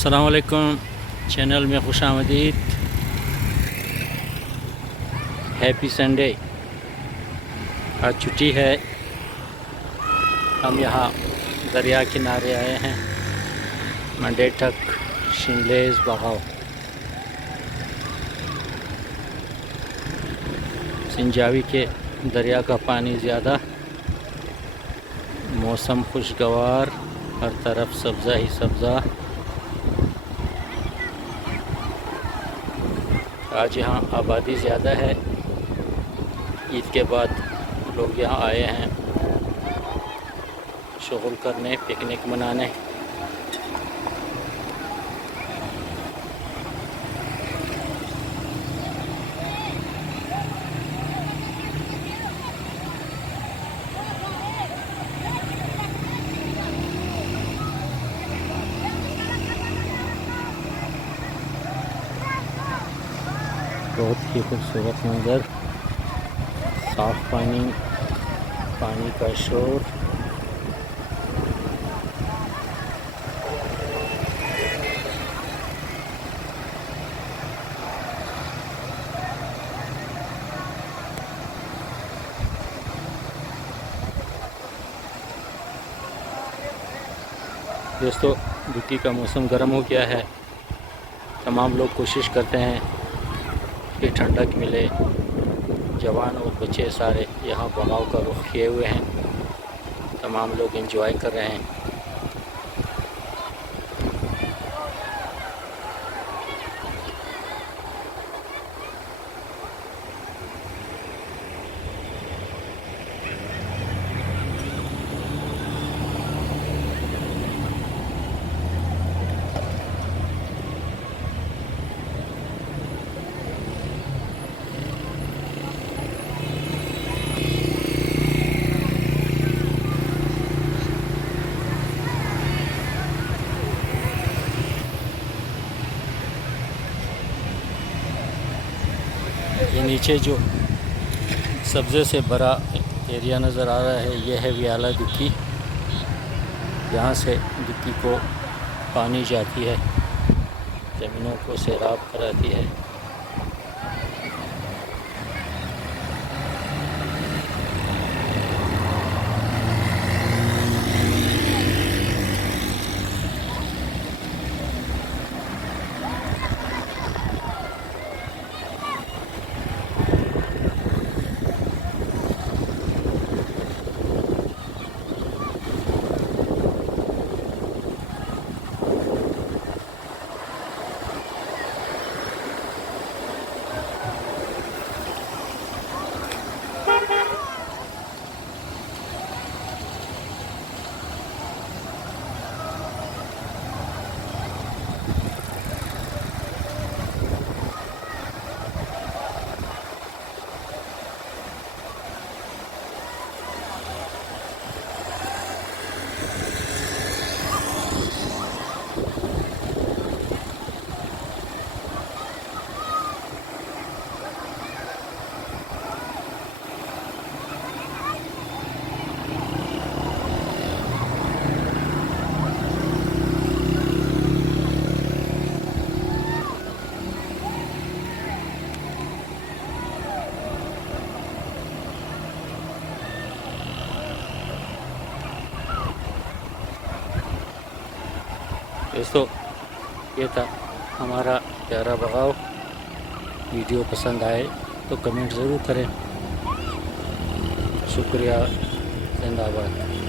अस्सलाम वालेकुम, चैनल में खुश आमदीद। Happy Sunday. आज छुट्टी है। हम यहाँ दरिया किनारे आए हैं, मंडेठक शिमलेज बगाव। सिंजावी के दरिया का पानी ज़्यादा, मौसम खुशगवार, हर तरफ सब्ज़ा ही सब्ज़ा। आज यहाँ आबादी ज़्यादा है। ईद के बाद लोग यहाँ आए हैं शुगल करने, पिकनिक मनाने। बहुत ही खूबसूरत मंजर, साफ पानी, पानी का शोर। दोस्तों, दुकी का मौसम गर्म हो गया है। तमाम लोग कोशिश करते हैं कि ठंडक मिले। जवान और बच्चे सारे यहाँ बगाव का रुख किए हुए हैं। तमाम लोग एंजॉय कर रहे हैं। ये नीचे जो सब्ज़े से भरा एरिया नज़र आ रहा है, यह है व्याला दुकी। यहाँ से दुकी को पानी जाती है, ज़मीनों को सैराब कराती है। दोस्तों, ये था हमारा प्यारा बगाव। वीडियो पसंद आए तो कमेंट ज़रूर करें। शुक्रिया। जिंदाबाद।